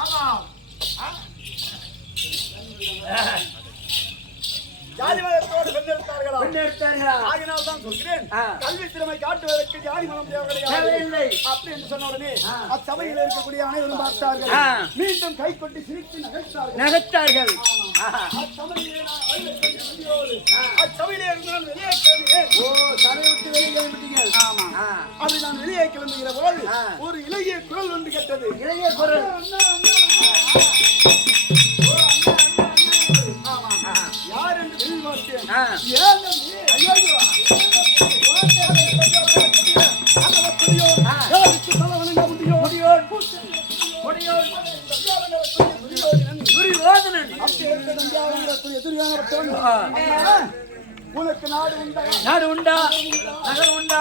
ஆமாம். ஜாதி மதத்தோடு பெண்ணெடுத்தார்களா? ஆகினால் தான் சொல்கிறேன், கல்வி திறமை காட்டுவதற்கு ஜாதி மதம் தேவையில்லை அப்படி என்று சொன்ன உடனே அச்சபையில் இருக்கக்கூடிய அனைவரும் பார்த்தார்கள். மீண்டும் கை கொட்டி சிரித்து நகைத்தார்கள். அச்சபையிலே இருந்து நான் வெளியே கிளம்பினேன். சபை விட்டு வெளியே கிளம்பிட்டீர்கள்? அப்படி நான் வெளியே கிளம்புகிற போது ஒரு இளைய குரல் ஒன்று கேட்டது. இளைய குரல் யார் என்று தெரிவித்தேன். உனக்கு நாடு உண்டா நகர் உண்டா?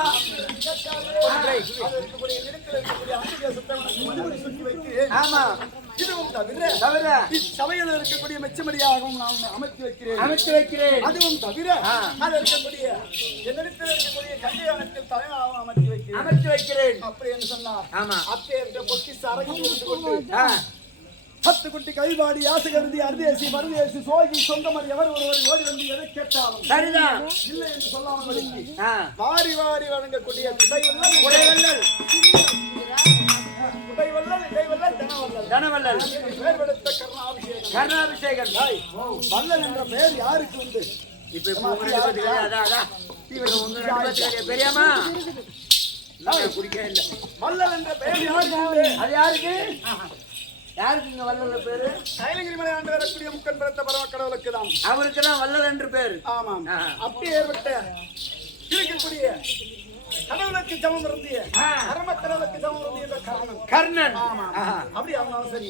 ஆமா, இதுவும் தவிர சபையில் இருக்கக்கூடிய மெச்சமடியாகவும் நான் அமைத்து வைக்கிறேன். அதுவும் தவிர அதில் இருக்கக்கூடிய என்னிடத்தில் இருக்கக்கூடிய கல்யாணத்தில் தலைவராகவும் அமைத்து வைக்கிறேன். அப்படி என்று சொன்னார். ஆமா, அப்பே பொட்டி சரக்கு 10 குட்டி கைவாடி ஆசை கருதி அர்தேசி மருதேசி சோகி சொந்தமர் எவர் ஒருவர் ஓடி வந்து எதை கேட்டாலும் சரிதான் இல்லை என்று சொல்லாமல் வாரி வாரி வழங்கக்கூடிய குடைவல்லல் தனவல்லல் கர்ணாபிஷேகன். வல்லல் என்ற பெயர் யாருக்கு உண்டு? பெரியம்மா குடிக்க இல்லை. வல்லல் என்ற பெயர் யாருக்கு உண்டு? அது யாருக்கு? யாருக்கு இங்க வல்லல் பேரு? கைலகிரிமலை ஆண்டு வரக்கூடிய முக்கன் பிறந்த பரம கடவுளுக்கு தான். அவருக்கு தான் வல்லல் என்று பேரு. ஆமாம், அப்படி ஏற்பட்ட இருக்கக்கூடிய கடவுளுக்கு சமம் இருந்திய கர்ம கடவுளுக்கு சமம் இருந்திய கர்ணன். ஆமா, அப்படி ஆனாலும் சரி.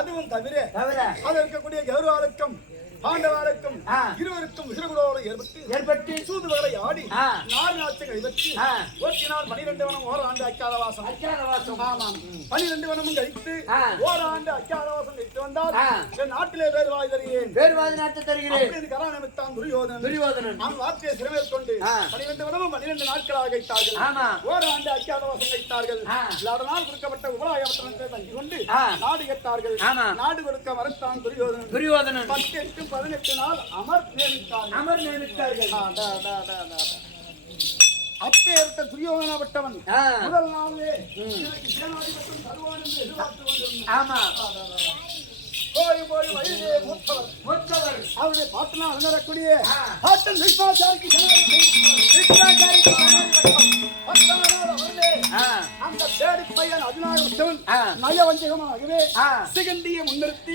அதுவும் தவிர அது இருக்கக்கூடிய கௌரவாளுக்கும் பாண்டவாளுக்கும் இருவருக்கும் விசிறுகளோடு ஏற்பட்டு சூதுவரை ஆடி 4 நாட்கள் கழித்து ஓட்டினால் 12 வனம் ஓராண்டு அக்காதவாசம். ஆமாம், 12 வனமும் கழித்து ஓராண்டு அக்காதவாசம் கழித்து வந்தால் என் நாட்டிலே வேறுவாதி தருகிறேன். வேறுவாதி நாட்டை தருகிறேன். கரானமித்தான் துரியோதனன் அவன் வார்த்தையை சிறமேற்கொண்டு 12 வனமும் 12 நாட்களாக கழித்தார்கள். ஓராண்டு அக்காதவாசம் கழித்தார்கள். நாள் கொடுக்கப்பட்ட உபராயவற்றத்தை தங்கி கொண்டு நாடு கேட்டார்கள். நாடு கொடுக்க மறுத்தான் துரியோதனன். 18 நாள் அமர் நியமித்தார்கள். அப்பேற்ற துரியோதனப்பட்டவன் முதல் நாளே எனக்கு சேனாதிபத்தியம் தருவான் என்று எதிர்பார்த்து கொண்டிருந்தான். போய் வயதே மூத்தவர் அவருடைய பாட்டனா வளரக்கூடிய பாட்டன் விஸ்வாச்சாரிக்கு அந்த தேடி பையன் அதிநாயகத்தவன் நயவஞ்சகமாகவே சிகண்டியை முன்னிறுத்தி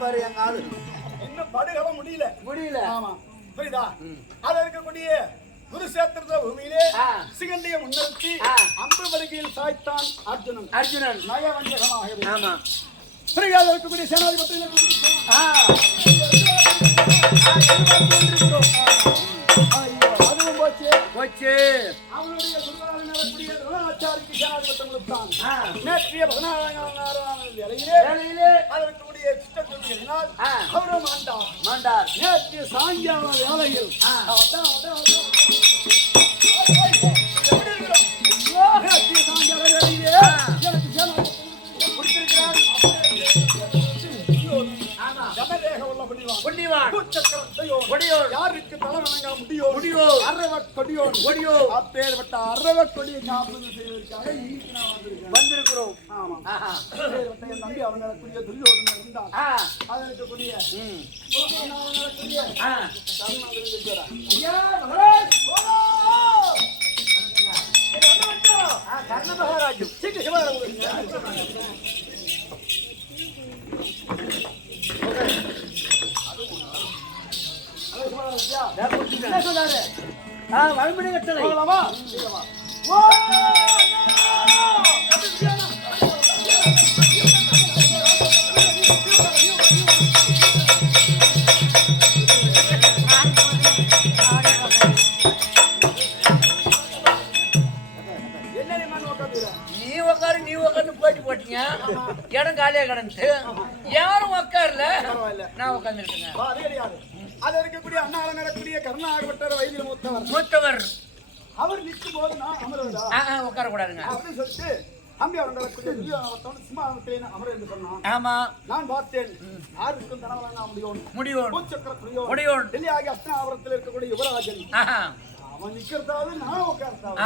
பாரு எங்க ஆளு இன்னும் படுகவ முடியல. ஆமா, புரியுதா? அது இருக்கக்கூடிய குருசேத்திர பூமியிலே சிகண்டியை முன்னிறுத்தி அம்பு வருகையில் சாய்த்தான் அர்ஜுனன் நயவஞ்சகமாகவே. ஆமா, புரியாது இருக்கக்கூடிய சேனாதிபதியில் அதுவும் போச்சு. அவனுடைய குருவாளனுடைய துரோணாச்சாரிக்கு சேனாதிபத்தம் கொடுத்தான். நேற்றைய 14ஆம் வேளையிலே அதற்குரிய சித்தத்தினால் அவரும் மாண்டார். நேற்று சாயங்கால வேளையில் யாருக்கு தலை வணங்க முடியோ அரவக்கொடியோ அப்பேற்பட்ட அரவக்கொடியை காப்பது செய்வதற்காக வந்திருக்கிறோம். ஆமா, நம்பி அவங்களுக்குரிய துரியோதனன் இருந்தான். அதற்கு கூடிய கர்ண மகாராஜு வழிமுறை கட்டளை நீ உட்காந்து போட்டி போட்டீங்க. இடம் காலியா கிடந்துச்சு. யாரும் உட்கார்ல, நான் உட்காந்துருக்கேன். அது இருக்கக்கூடிய அண்ணால நடக்கூடிய கர்ணாகப்பட்டர் வயதில் மூத்தவர். அவர் நிற்கும் போது நான் அமர்வதா உட்கார கூடாதுங்க அப்படின்னு சொல்லிட்டு அம்பி அவர்கள் சிம்மாசனத்திலே அமர என்று சொன்னான். ஆமா நான் பார்த்தேன் யாருக்கும் கனவலாங்க முடியும் முடியும் டெல்லியாகி அஸ்தனாபுரத்தில் இருக்கக்கூடிய யுவராஜன் அவன் நிக்கிறதாவது நான் உட்கார்த்தாவது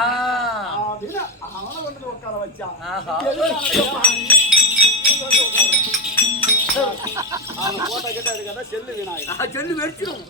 அப்படின்னு அவனை கொண்டு உட்கார வச்சான். அவன் போட்டோ கிட்ட எடுக்காத செல்லு வீணாயிடும் செல்லு வெடிச்சிடும்.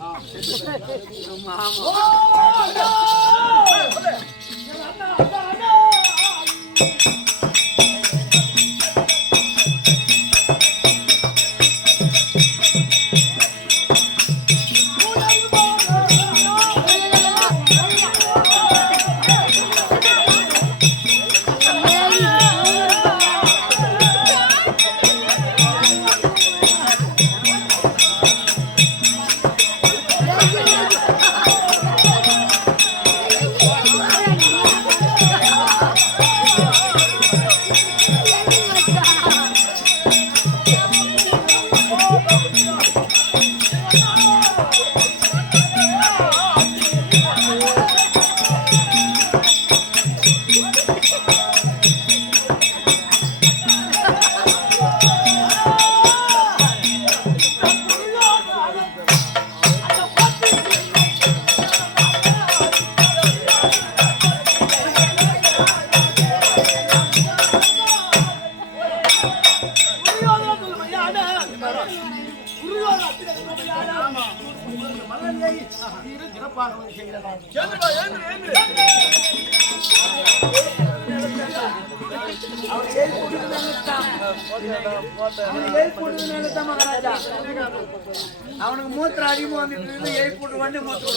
அவனுக்கு மூத்திர அதிகமா வந்துட்டு எழுதி போட்டு வண்டி மூத்திர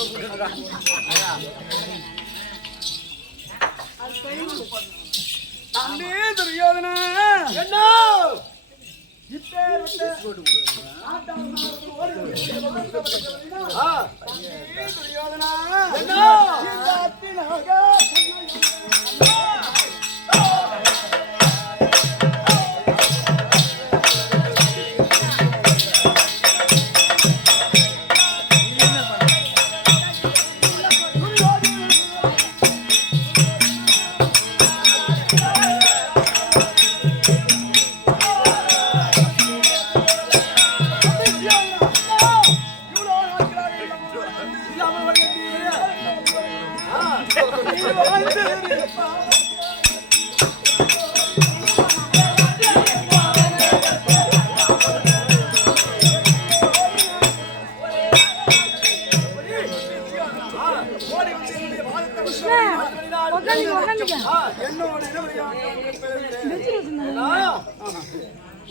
துரியோதனா என்ன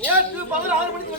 நேற்று 16 மணிக்கு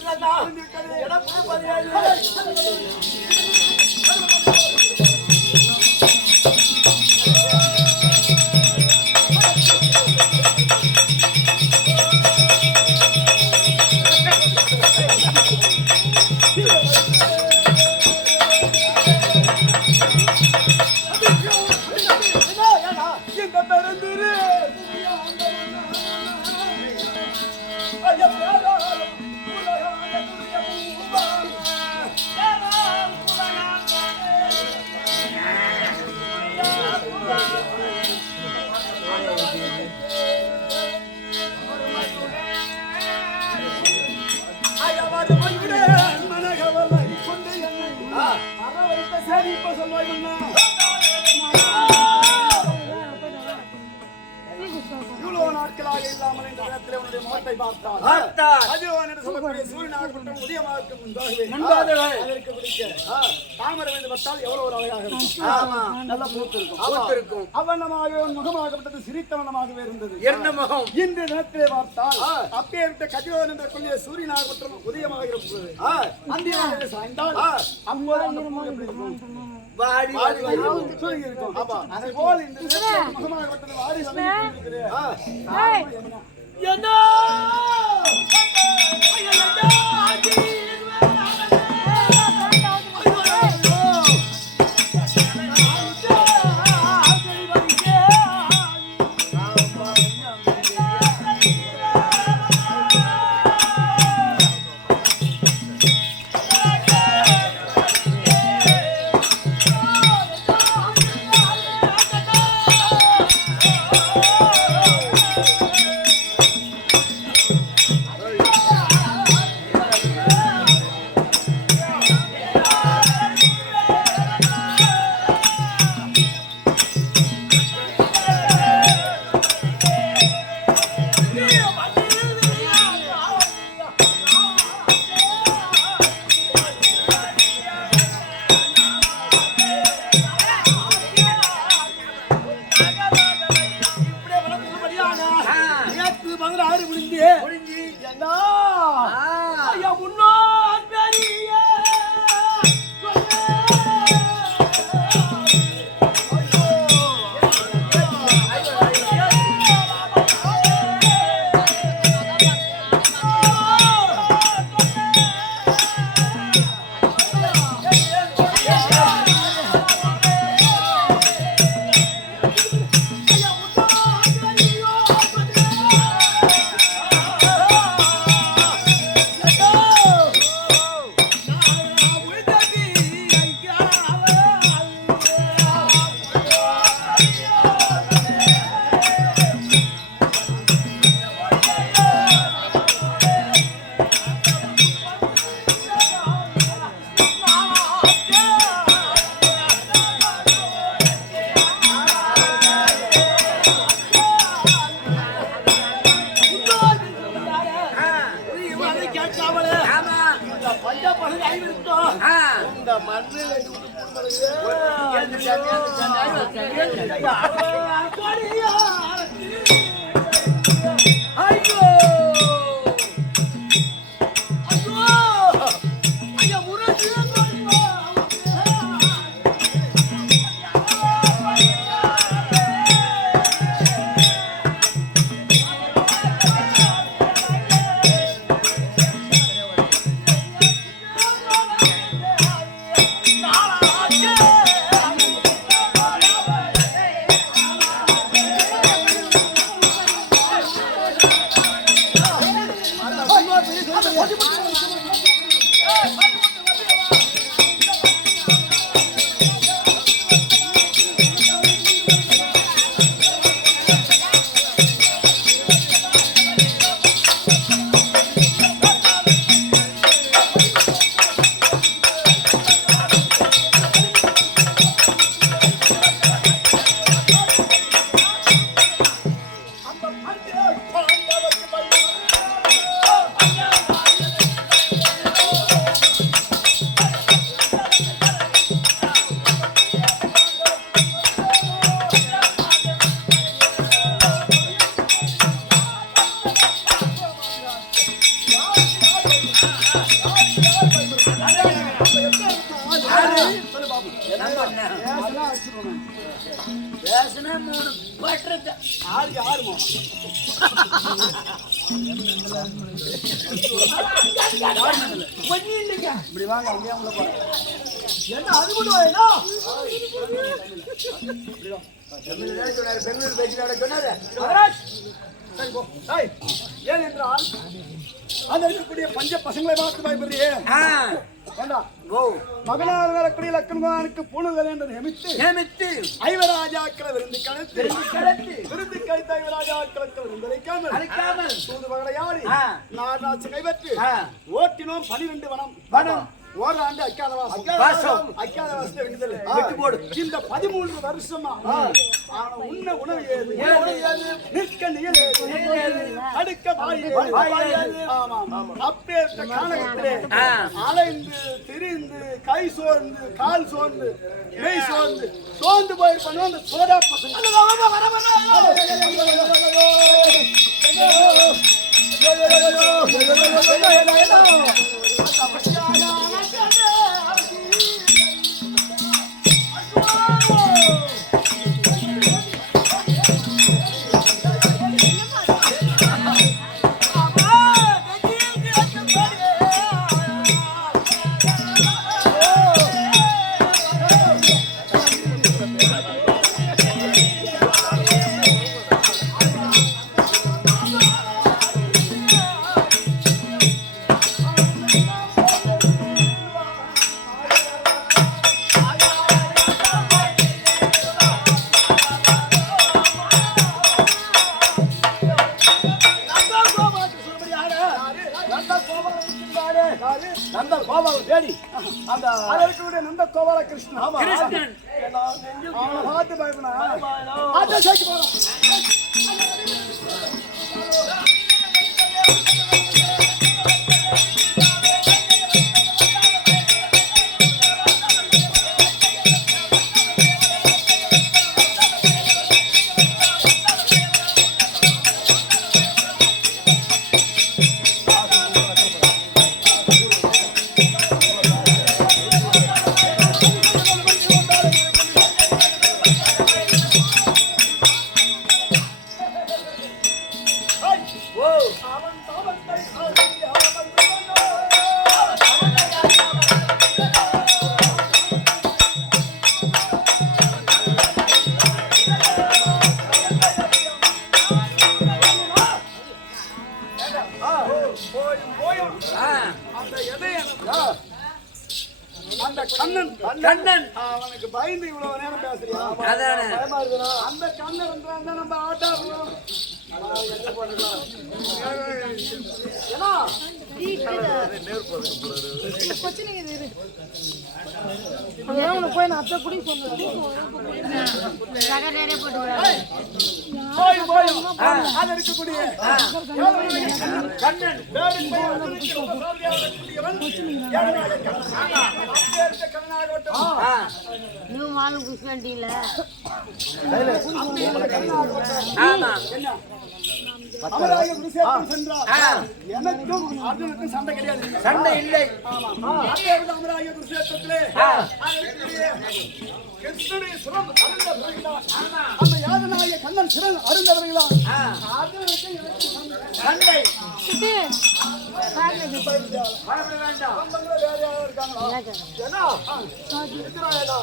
சிரித்தவனமாகவே இருந்தது. இன்று நேரத்திலே பார்த்தால் அப்பேற்பட்ட கதிரோன் என்ற கொள்ளிய சூரியனாக மற்றும் உதயமாக இருப்பது அந்த சாய்ந்தால் வாடி சொல்லி இருக்கும். அதே போல் இந்த முகமாக வாடி என்ன மாடு முடிஞ்சு என்ன ஐயா முன்னோ ஏனென்றால் அந்த இருக்கக்கூடிய பஞ்ச பசங்களை பார்த்து பயப்படுறியே மகனார் வரக்கூடிய லக்கன்மானுக்கு பூணுதல் என்று நியமித்து ஐவராஜாக்களை விருந்து கழித்த ஐவராஜாக்களுக்கு விருந்தளிக்காமல் தூது பகடையாடி நாடாட்சி கைப்பற்றி ஓட்டினோம் 12 வனம் ஓராண்டு அக்காதவாசத்தை இந்த 13 வருஷமா உண்ண உணவு ஏது நிற்க நிழல் அடுக்க அப்பேற்ற காலகத்திலே அலைந்து திரிந்து கை சோர்ந்து கால் சோர்ந்து மெய் சோர்ந்து போயிருப்பாங்க அந்த சோதா பசங்க நந்த கோபால கிருஷ்ணன் பார்த்து பயப்படா கண்ணன் அவனுக்கு பயந்து இவ்வளவு நேரம் பேசுறியா? அதானே பயமா இருக்குதா? அந்த கண்ணன் இருந்தா நம்ம ஆட்டாடுவோம். ஏன்னா போய் நான் அத்தை குடி சொன்னேன் அது இருக்கக்கூடிய கண்ணன் இன்னும் மாலும் குஷ்வண்டியில ஆமா எனக்கும் அர்ஜுனுக்கும் சண்டை கிடையாது. சண்டை இல்லை. அமராய குருஷேத்திரத்திலே கிருஷ்ணனுடைய சிரம் அருந்த பிறகுதான் அந்த யாதனாய கண்ணன் சிரம் அருந்த பிறகுதான் அர்ஜுனுக்கு எனக்கு சண்டை. பயப்பட வேண்டாம். வேற யாரும் இருக்காங்களா? ஏன்னா இருக்கிறாயடா.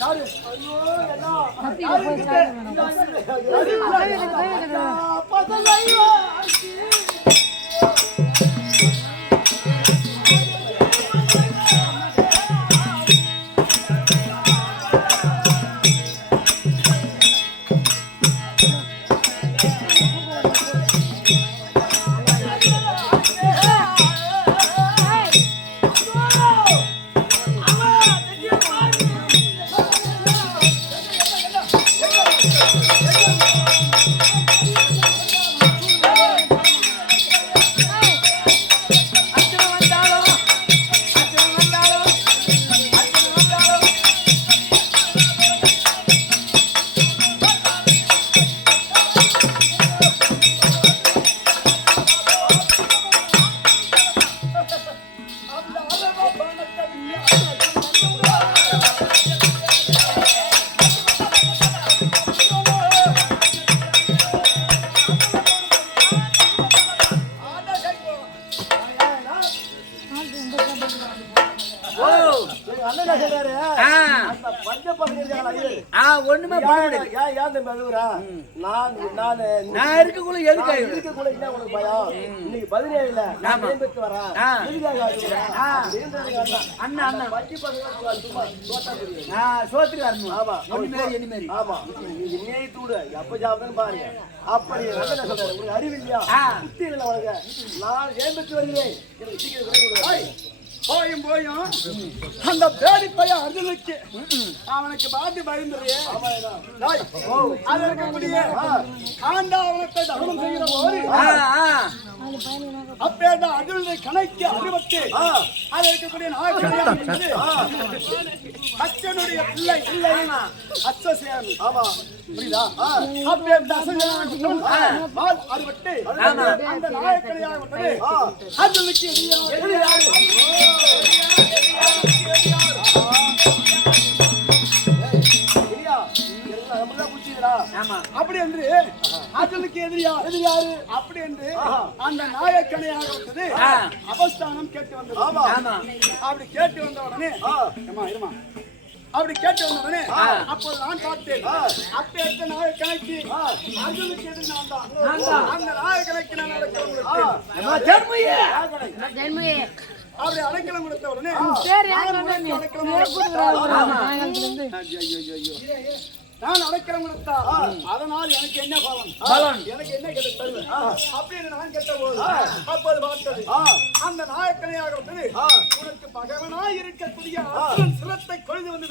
யாரு? ஐயோ என்ன ஒண்ணுமே நான் இருக்கக்குள்ள எதுக்கு அண்ணா அண்ணா சோத்துக்கு அறிவில்லையா நான் ஏன்பட்டு வருகிறேன். போயும் போயும் அந்த பேடி பையன் அர்ஜுனுக்கு அவனுக்கு பாட்டு பயந்துறியே அது இருக்கக்கூடிய காண்டாவனத்தை தகனம் செய்கிற போது அப்பேட்ட அர்ஜுனனை கணக்கு அறிவத்து அது இருக்கக்கூடிய நாயகனுடைய அச்சனுடைய பிள்ளை அச்சசேன். ஆமா புரியுதா? அப்பேட்ட அறிவட்டு அந்த நாயகனையாக விட்டது அர்ஜுனுக்கு அப்படி என்று அர்ஜுனுக்கு எதிரியாரு அப்படி என்று அந்த நாயக்கனையாக விட்டது அபஸ்தானம் கேட்டு வந்தது. அப்படி கேட்டு வந்த உடனே அப்படி கேட்டு வந்த உடனே அப்போது நான் பார்த்தேன் அப்பேற்ற நாயக்கனைக்கு அர்ஜுனுக்கு எதிரி நான் தான். அந்த நாயக்கனைக்கு நான் அப்படி அடைக்கலம் கொடுத்த உடனே நான் அடைக்கலம் கொடுத்தா அதனால் எனக்கு என்ன பலன், எனக்கு என்ன கிடைத்தது அப்படின்னு நான் கேட்ட போது அப்போது பார்த்தது அந்த நாயக்கனையாக விட்டது உனக்கு பகவனாய் இருக்கக்கூடிய அர்ஜுனன் சிரத்தை கொய்து வந்து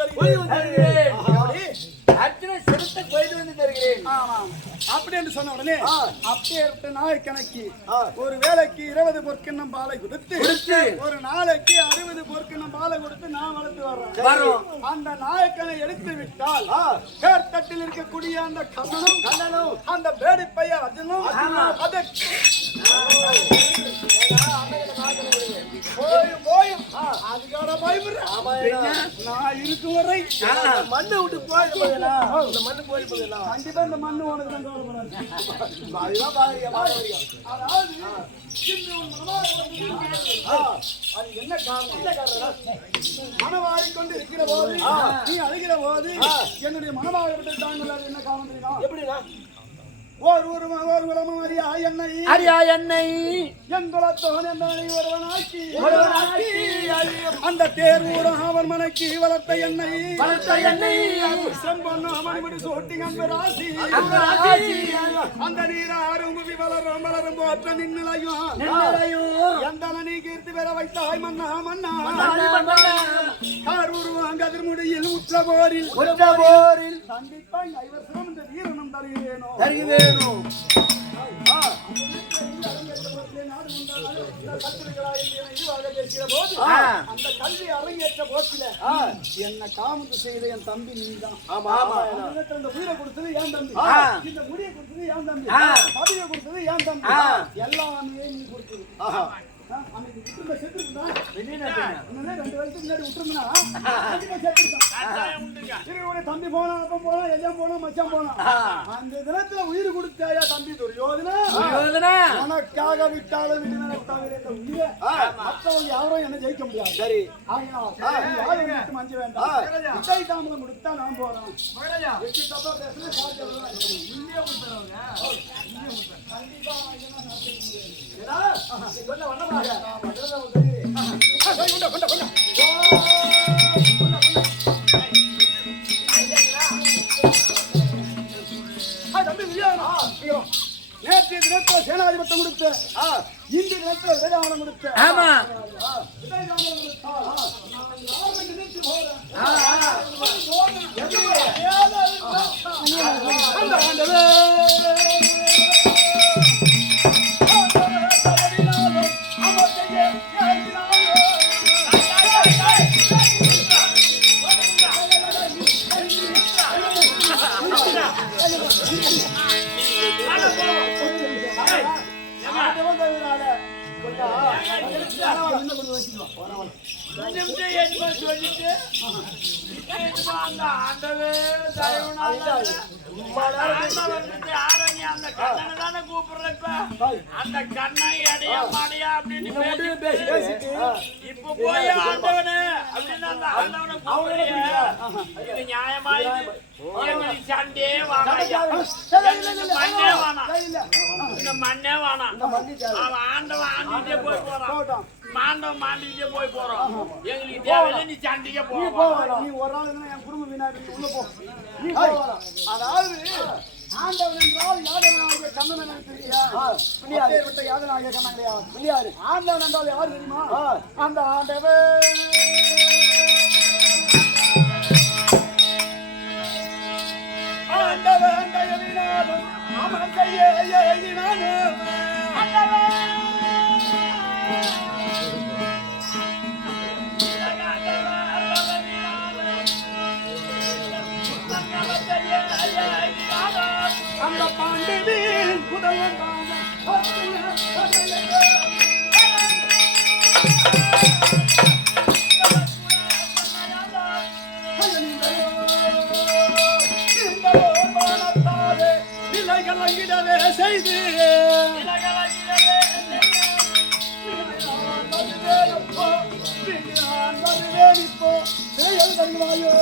தருகிறேன். அப்படி என்று சொன்ன உடனே அப்பேற்பட்ட நாயக்கனைக்கு ஒரு வேலைக்கு 20 பொற்கிண்ணம் பாலை கொடுத்து ஒரு நாளைக்கு 60 பொற்கிண்ணம் பாலை கொடுத்து நான் வளர்த்து வர்றேன். அந்த நாயக்கனை எடுத்து விட்டால் தட்டில் இருக்கக்கூடிய அந்த கண்ணனும் அந்த பேடி பையன் அர்ஜுனும் அதுக்கான பயப்படுறேன். நான் இருக்கும் வரை மண்ணை விட்டு போயிடலாம். கண்டிப்பா இந்த மண்ணு உனக்கு தான் அதாவது அது என்ன காரணம்? மனவாடிக்கொண்டு இருக்கிற போது நீ அழுகிற போது என்னுடைய மனவாழ விட்டு தாங்க என்ன காரணம் தெரியுமா? எப்படின்னா ஒரு உலகம் அறியா என்னை என் குலத்தோன் என்னை ஒருவனாக்கி அந்த தேர் ஊரம் அவன் மனைக்கு வளர்த்த என்னை செம்பொன்னு மணிபடி சோட்டி அன்பராசி அந்த நீராறும் வளரும் போற்ற நின்னிலையும் எந்த நீ கீர்த்தி பெற வைத்தாய் மன்னா மன்னா காரூருவாங்க அதிர்முடியில் உற்ற போரில் சந்திப்பாய் ஐவசம் இந்த வீரனும் தருகிறேனோ அந்த கல்வி அரங்கேற்ற போக்கில என்ன காமத்து செய்த என் தம்பி நீதான் இந்த உயிரை கொடுத்தது என் தம்பி இந்த முடியை கொடுத்தது என் தம்பி பதவியை கொடுத்தது என் தம்பி எல்லாமே நீ கொடுத்தது அன்னைக்கு விட்டுருந்த செத்துருந்தான் 2 வருஷத்துக்கு முன்னாடி விட்டுருந்தா தம்பி போனா அப்பம் போனா எல்லாம் போனா மச்சான் போனா அந்த தினத்துல உயிர் கொடுத்தாயா தம்பி துரியோதனா உனக்காக விட்டாலும் உயிரை மற்றவங்க யாரும் என்ன ஜெயிக்க முடியாது சரி யாரும் விட்டு மஞ்ச வேண்டாம் விஜய் தாமதம் கொடுத்தா நான் போறேன் வெற்றி தப்பா பேசுறேன் நேற்று தினத்தில் சேனாதிபத்தம் கொடுத்த இன்று தினத்தில் வேதாவனம் கொடுத்த ஆமா அந்த கண்ணை அடையா மாடையா அப்படின்னு இப்ப போய் ஆண்டவனு அப்படின்னு அந்த ஆண்டவனை கூப்பிடுறீங்க நியாயமா எங்களுக்கு சண்டே வேணாம் இந்த மண்ணே வேணாம் அவன் ஆண்டவன் ஆண்டிட்டே போய் போறான் மாண்டவன் மாண்டிக்கிட்டே போய் போறோம் எங்களுக்கு தேவையில்லை நீ சண்டைக்கே போறோம் நீ ஒரு நாள் என் குடும்ப வீணாடி உள்ள போ நீ அதாவது ஆண்டவன் என்றால் யாதனாகிய கண்ணன் எனக்கு தெரியா விட்ட யாதனாகிய கண்ணன் கிடையாது ஆண்டவன் என்றால் யாரு தெரியுமா அந்த ஆண்டவன் ஆண்டவன் கையினாலும் அவன் கையினாலும் அந்த பாண்டவின் புதல்வன் நிலைகளங்கிடவே செய்து இப்போ தருவாயோ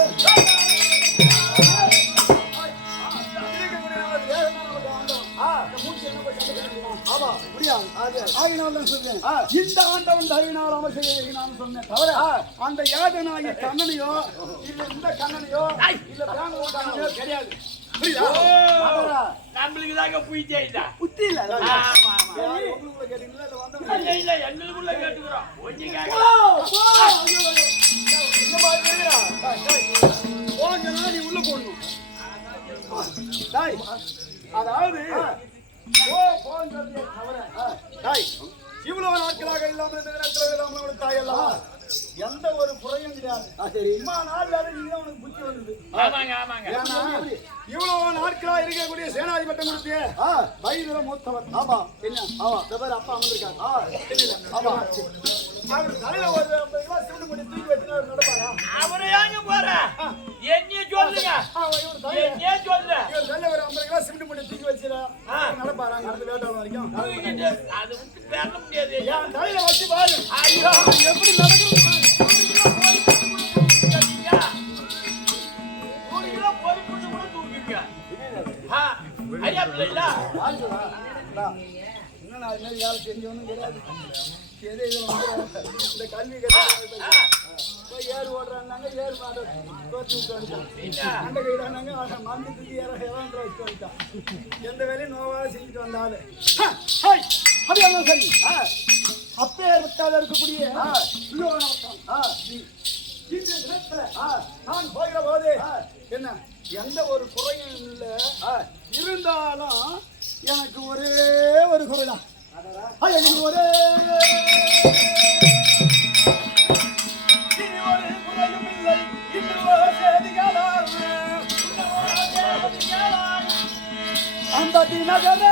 இந்த ஆண்டவன் தருவினால் அவசியம் நான் சொன்னேன் தவிர அந்த யாதனாகிய கண்ணனையோ இல்ல இந்த கண்ணனையோ இல்ல கண்ணனையோ கிடையாது நம்மளுக்கு தாங்க புயிச்சே புத்தி இல்ல இல்ல எங்களுக்குள்ள கேட்டுக்கிறோம் நீ உள்ள போடணும் அதாவது இவ்வளவு நாட்களாக இல்லாம இந்த நேரத்தில் தாயெல்லாம் எந்த ஒரு குறையும் கிடையாது இம்மா நாள் நீங்க உனக்கு புத்தி வந்தது இவ்வளவு நாட்களா இருக்கக்கூடிய சேனாதி பட்டம் கொடுத்து வயதுல மூத்தவர் ஆமா என்ன ஆமா அப்பா அமர்ந்திருக்காரு அவர் தலையில ஒரு 50 கிலோ சிமெண்ட் பண்ணி தூக்கி வச்சு நடப்பாரா அவரை ஏங்க போற என்னைய சொல்லுங்க என்னைய சொல்லு இவர் நல்ல ஒரு 50 கிலோ சிமெண்ட் பண்ணி தூக்கி வச்சு நடப்பாரா நடந்து வேண்டாம் வரைக்கும் அது விட்டு பேச முடியாது என் தலையில வச்சு பாரு ஐயோ எப்படி நடக்குது அறியாப்புல இல்ல இன்னும் நான் அது மாதிரி வேலை செஞ்சவனும் கிடையாது. எது இது வந்து இந்த கல்வி கட்டு போய் ஏறு ஓடுறாங்க, ஏறு மாட தோற்று விட்டு வந்துட்டான். அண்டை கைடானாங்க, மந்தத்துக்கு இறந்து வச்சு வந்துட்டான். எந்த வேலையும் நோவாக செஞ்சுட்டு வந்தாலும் அப்படியெல்லாம் சரி. அப்பே விட்டால இருக்கக்கூடிய நான் போகிற போது என்ன எந்த ஒரு குறையும் இல்லை. இருந்தாலும் எனக்கு ஒரே ஒரு குறை தான். எனக்கு ஒரே குறையும் இல்லை. அந்த தினகர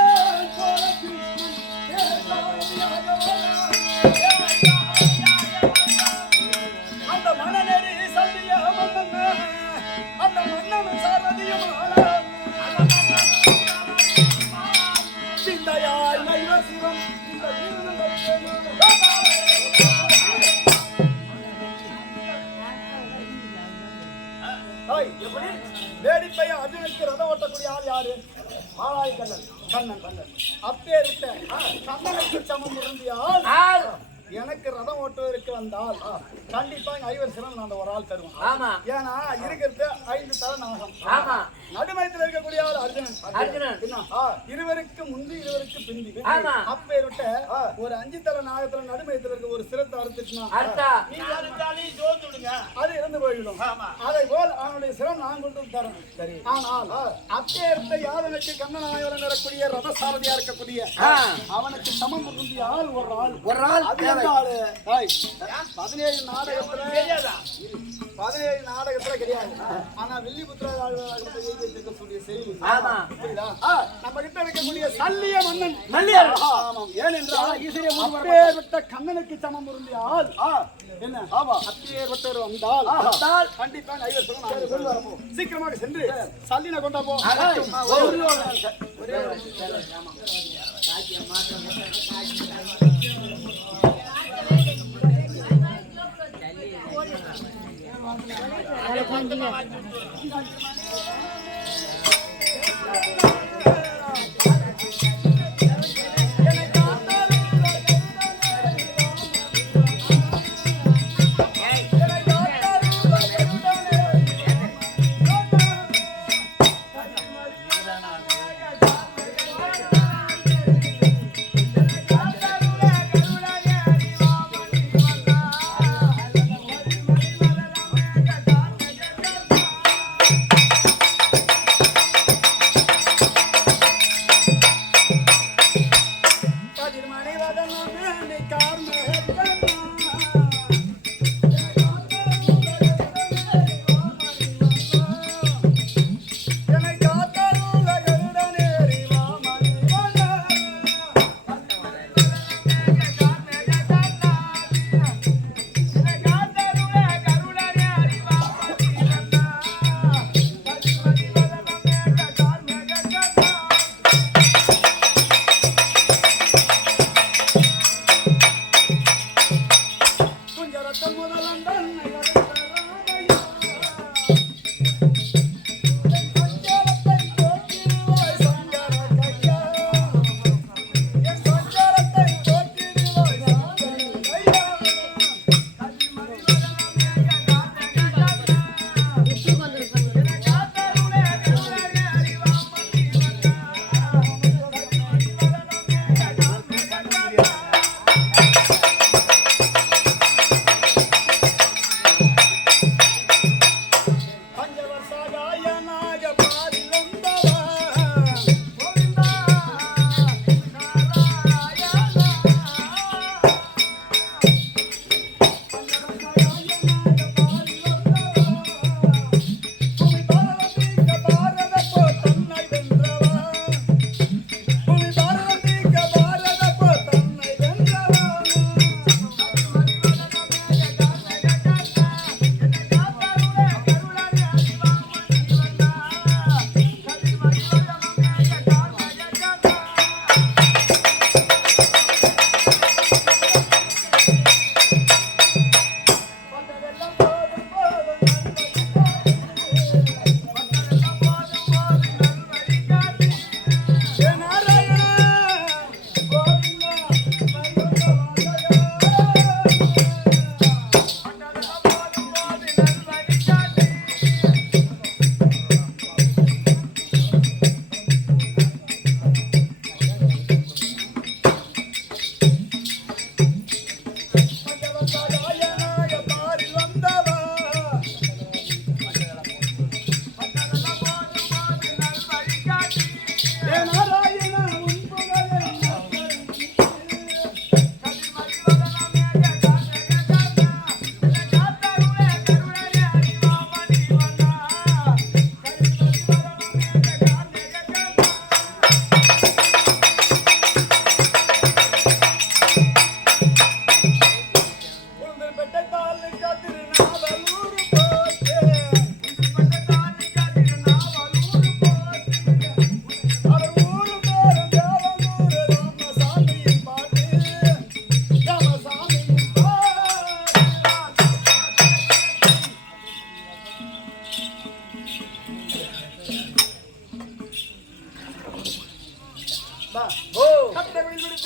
அந்த மனநெறி சல்லிய மன்னன் அந்த மன்னன் சாரதியும் சிந்தையாய் நைவசிவம் இந்த வேடிப்பைய அர்ஜுனுக்கு ரதம் ஓட்டக்கூடிய ஆள் யாரு? ஆளாய் கண்ணன். கண்ணன் அப்பேரிட்ட கண்ணனுக்கு சமம் இருந்தியால் எனக்கு ரதம் ஓட்டுவதற்கு வந்தால் கண்டிப்பா ஐவர் சிறன் அந்த ஒரு ஆள் தருவான். ஏன்னா இருக்கிறது 5 தலை நாகம். நடுமயத்தில் இருக்கக்கூடிய ஆள் அர்ஜுனன். இருவருக்கு முந்தி இருவருக்கு பிந்தி. அப்பேரிட்ட ஒரு 5 தலை நாகத்துல நடுமயத்தில் இருக்க ஒரு சிரத்தை அறுத்துச்சுன்னா அது இறந்து போய்விடும். அதை போல் அவனுடைய சிரம் நான் கொண்டு தரணும். ஆனால் அப்பேரிட்ட யாதனுக்கு கண்ணனாயவன் வரக்கூடிய ரத சாரதியா இருக்கக்கூடிய அவனுக்கு சமம் இருந்திய ஆள் ஒரு ஆள் 17 நாடகத்துல கிடையாது. ஆனா வில்லிபுத்திர செய்தி நம்ம கிட்ட இருக்கக்கூடிய சல்லிய மன்னன். ஏனென்றால் கண்ணனுக்கு சமம் இருந்த ஆள் என்ன அப்பேற்பட்டவர் வந்தால் கண்டிப்பா சீக்கிரமாக சென்று சல்லினை கொண்டா போ.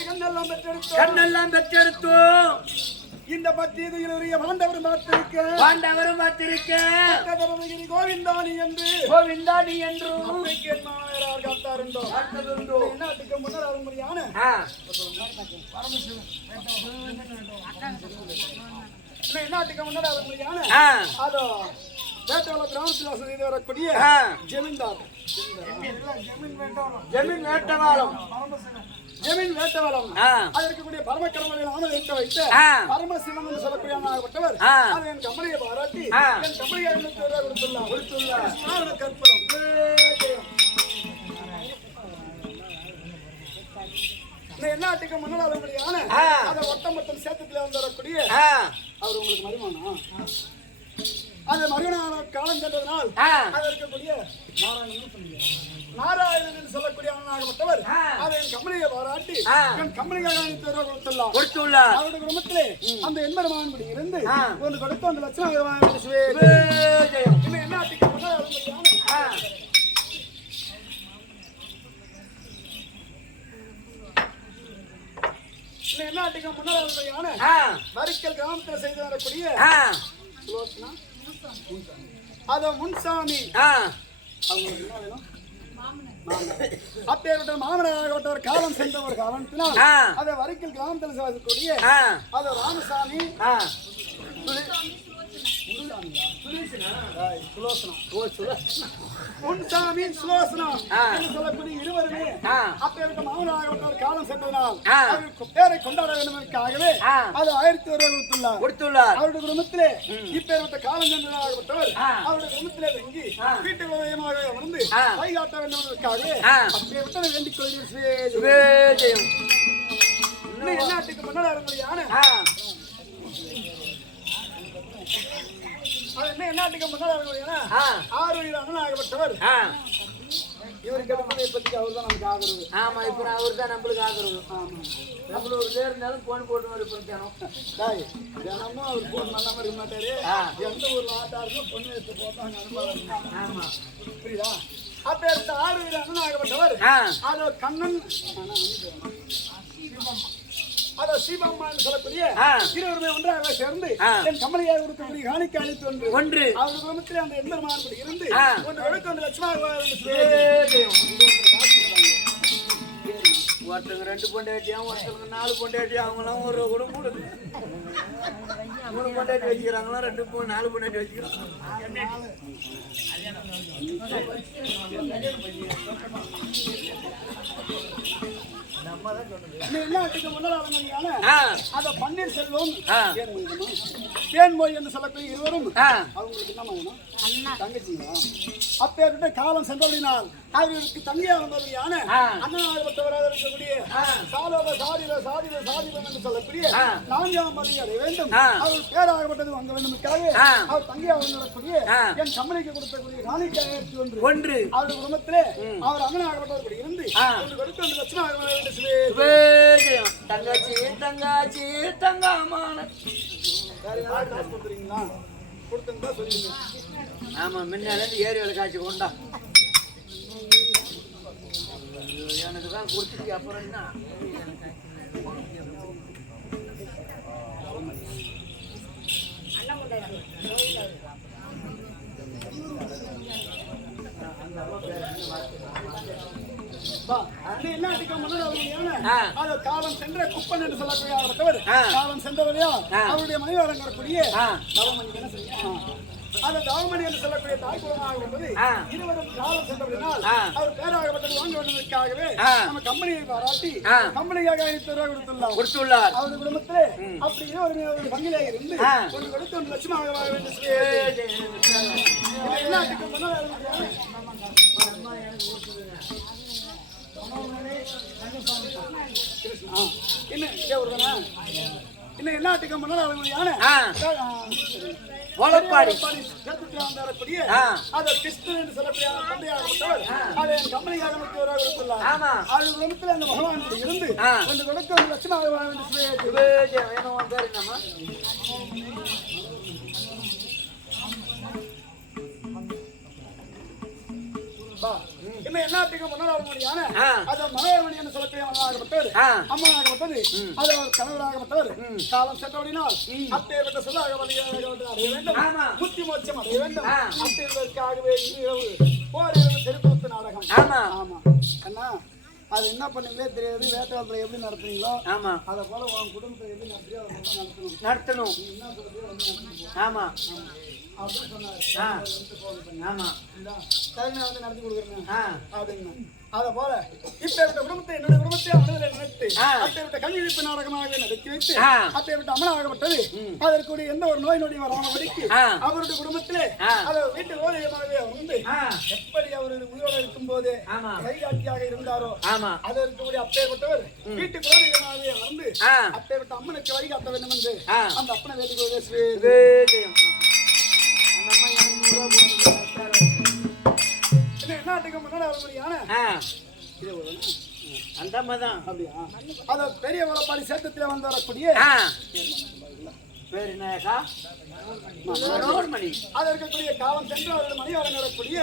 கண்ணெல்லாம் பெற்றெடுத்தோம் கண்ணெல்லாம் பெற்றெடுத்தோம் இந்த பத்தியுடைய பாண்டவரும் பார்த்திருக்க கோவிந்தாணி என்று காத்தாருண்டோ நாட்டுக்கு முன்னர் அருமுறையான நாட்டுக்கு முன்னர் அருமுறையான அதோ வேட்டவள கிராமத்தில் வசதி வரக்கூடிய ஜமீன்தார் ஜமீன் வேட்டவாளம் ஜமீன் வேட்டவாளம் அதற்குரிய பரமக்கடவுளை நாம வைத்த பரமசிவன் என்று சொல்லக்கூடிய ஆகப்பட்டவர் அதை என் கம்பளியை பாராட்டி என் கம்பளியை கொடுத்துள்ளார் கற்பனம் நாட்டுக்கு முன்னால் வரும்படியான அந்த ஒட்டமொட்டம் சேத்தத்தில் வந்து வரக்கூடிய அவர் உங்களுக்கு மருமானம் அந்த மருமனான காலம் சென்றதனால் அது இருக்கக்கூடிய நாராயணன் என்று சொல்லக்கூடிய ஆகப்பட்டவர் அதை என் கம்பளியை பாராட்டி என் கம்பளியாக கொடுத்துள்ளார் அவருடைய குடும்பத்திலே அந்த எண்பெருமான்படி இருந்து ஒன்று கொடுத்து அந்த லட்சணம் என்ன நாட்டுக்கு முன்னால் வரும்படியான நாட்டுக்கு முன்னாள் வரிக்கல் கிராமத்தில் செய்து வரக்கூடிய அத முன்சாமி அப்பேற்பட்ட மாமனாகப்பட்டவர் காலம் சென்ற ஒரு காரணத்தினால் அதை வரிக்கல் கிராமத்தில் செய்யக்கூடிய அத ராமசாமி முன்சாமி சுலோசனா என்று சொல்லக்கூடிய இருவருமே அப்பேற்பட்ட மாமனாகப்பட்டவர் காலம் சென்றதனால் பேரை கொண்டாட வேண்டும் என்பதற்காகவே அது 1000 ரூபாய் கொடுத்துள்ளார் அவருடைய குடும்பத்திலே இப்பேற்பட்ட காலம் சென்றதாகப்பட்டவர் அவருடைய குடும்பத்திலே தங்கி வீட்டு விவயமாக அமர்ந்து கைகாட்ட வேண்டும் என்பதற்காகவே அப்பேற்பட்ட வேண்டிக் கொள்கிறேன் நாட்டுக்கு முன்னால் அருமையான நாட்டுக்கு முன்னாள் ஆறுயிர் அண்ணனாகப்பட்டவர் இவருக்கு பத்தி அவர் தான் நமக்கு ஆதரவு ஆமா இப்ப அவர் தான் நம்மளுக்கு ஆதரவு நம்மளுக்கு ஒரு பேர் இருந்தாலும் போன் போட்டு மாதிரி தினமும் அவர் போன் நல்ல மாதிரி இருக்க மாட்டாரு எந்த ஊர்ல ஆட்டாருக்கோ பொண்ணு எடுத்து போட்டாங்க ஆமா புரியுதா அப்ப எடுத்த ஆறுயிர் அண்ணனாகப்பட்டவர் அது கண்ணன் அத சீபாம்மா என்று சொல்லக்கூடிய இருவருமே ஒன்றாக சேர்ந்து என் கமலையாக இருக்கக்கூடிய காணிக்கை அளித்து ஒன்று அவருடைய குடும்பத்திலே அந்த எண்பெருமான்படி இருந்து ஒன்று கொடுத்து 1 லட்சமாக ஒருத்தங்க 2 பொண்டாட்டியா ஒருத்தவங்க 4 பொண்டாட்டியா அவங்களாம் ஒரு குடும்பம் 3 பொண்டாட்டி வச்சுக்கிறாங்களா 4 பொண்டாட்டி வச்சுக்கிறாங்க நாட்டுக்கு முன்னாள் அத பன்னீர் செல்வம் தேன்மொழி என்று சொல்லக்கூடிய இருவரும் அவங்களுக்கு என்ன தங்கச்சிங்களா அப்பேற்பட்ட காலம் சென்றபடினால் அவர்களுக்கு தங்கையாக வந்தவர்களான அண்ணனாகப்பட்டவராக இருக்கக்கூடிய சாதிரம் என்று சொல்லக்கூடிய 4ஆம் மதியை அடைய வேண்டும் அவர் பேராகப்பட்டது வாங்க வேண்டும் அவர் தங்கையாக வரக்கூடிய என் கம்பெனிக்கு கொடுத்தக்கூடிய காணிக்காக ஒன்று அவருடைய குடும்பத்திலே அவர் அண்ணனாகப்பட்டவர் இருந்து கொடுத்து 1 லட்சம் ஆக வேண்டும் தங்காச்சி தங்காச்சி தங்கமான கொடுத்துருந்தா சொல்லுங்க ஆமா முன்னால ஏரி வேலை காய்ச்சி கொண்டா எனக்கு தான் கொடுத்துருக்கு அப்புறம் என்ன காலம் சென்ற குப்பன் என்று சொல்லக்கூடிய காலம் சென்றவரையா அவருடைய மனைவரம் வரக்கூடிய அந்த தவமணி என்று சொல்லக்கூடிய தாய்க்குளமாக இருந்தது இருவரும் காலம் சென்றபடினால் அவர் பேராகப்பட்டது வாங்க வேண்டுவதற்காகவே நம்ம கம்பெனியை பாராட்டி கம்பெனியாக 1000 ரூபாய் கொடுத்துள்ளார் அவருடைய குடும்பத்திலே அப்படி இருவருடைய பங்கிலே இருந்து ஒன்று கொடுத்து 1 லட்சம் ஆக வேண்டும் எல்லாத்துக்கும் இன்னும் எல்லாத்துக்கும் முன்னாள் வளப்பாடி வரக்கூடிய அதை கிருஷ்ணன் என்று சொல்லக்கூடிய தந்தையாகப்பட்டவர் அதை கம்பெனியாக 1000 ரூபாய் கொடுத்துள்ளார் அவருடைய குடும்பத்தில் அந்த பகவான் இருந்து ஒன்று கொடுத்து 1 லட்சம் ஆக வேண்டும் இன்னும் என்னாட்டுக்கு முன்னாள் அது மனோரமணி என்று சொல்லக்கூடிய மகனாகப்பட்டவர் அம்மனாகப்பட்டது அது அவர் கணவராகப்பட்டவர் காலம் சென்றபடினால் அப்பேற்பட்ட சொல்லாக அடைய வேண்டும் முத்தி மோட்சம் அடைய வேண்டும் அப்பேற்பதற்காகவே போர் திருப்பத்து நாடகம் ஆமா அண்ணா அது என்ன பண்ணீங்களே தெரியாது வேட்டையாளத்துல எப்படி நடத்துறீங்களோ ஆமா அதை போல உன் குடும்பத்தை எப்படி நடத்துறியோ அதை போல நடத்தணும் என்ன சொல்றீங்க ஆமா அப்படின்னு சொன்னாரு ஆமா சரிண்ணா வந்து நடத்தி கொடுக்குறேன் அப்படின்னு அதை போல இப்பேற்பட்ட குடும்பத்தை என்னுடைய குடும்பத்தை மனதில் நினைத்து அப்பேற்பட்ட கல்வி வைப்பு நாடகமாக நடத்தி வைத்து அப்பேற்பட்ட அமலாகப்பட்டது அதற்குரிய எந்த ஒரு நோய் நொடி வராமபடிக்கு அவருடைய குடும்பத்திலே அதை வீட்டு ஓலையமாகவே வந்து எப்படி அவர் உயிரோடு இருக்கும் போது கைகாட்சியாக இருந்தாரோ அதற்குரிய அப்பேற்பட்டவர் வீட்டு குலதெய்வமாகவே வந்து அப்பேற்பட்ட அம்மனுக்கு வழிகாட்ட வேண்டும் என்று அந்த அப்பனை வேண்டுகோள் நாட்டுக்கு முன்னாடி அந்த மாதிரிதான் அப்படியா அத பெரிய வளப்பாடி சேத்தத்துல வந்து வரக்கூடிய பேர் என்னக்கா மனோர்மணி அது இருக்கக்கூடிய காலம் சென்று அவர்கள் மணியாக நடக்கூடிய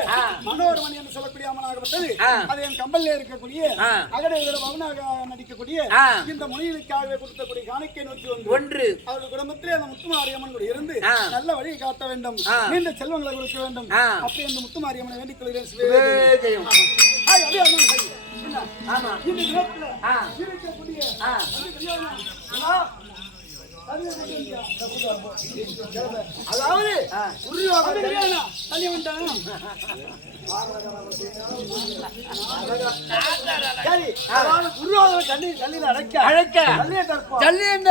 மனோர்மணி என்று சொல்லக்கூடிய அம்மனாகப்பட்டது அது என் கம்பல்ல இருக்கக்கூடிய அகடை பவனாக நடிக்கக்கூடிய இந்த முனிகளுக்காகவே கொடுத்தக்கூடிய காணிக்கை நோக்கி ஒன்று அவருடைய குடும்பத்திலே அந்த முத்துமாரியம்மன் கூட இருந்து நல்ல வழியை காட்ட வேண்டும் நீண்ட செல்வங்களை கொடுக்க வேண்டும் அப்படி அந்த முத்துமாரியம்மனை வேண்டிக் கொள்கிறேன் ஆமா இந்த நேரத்துல இருக்கக்கூடிய அதாவது குருவாக தண்ணீர் அழைக்க ஜல்லியன்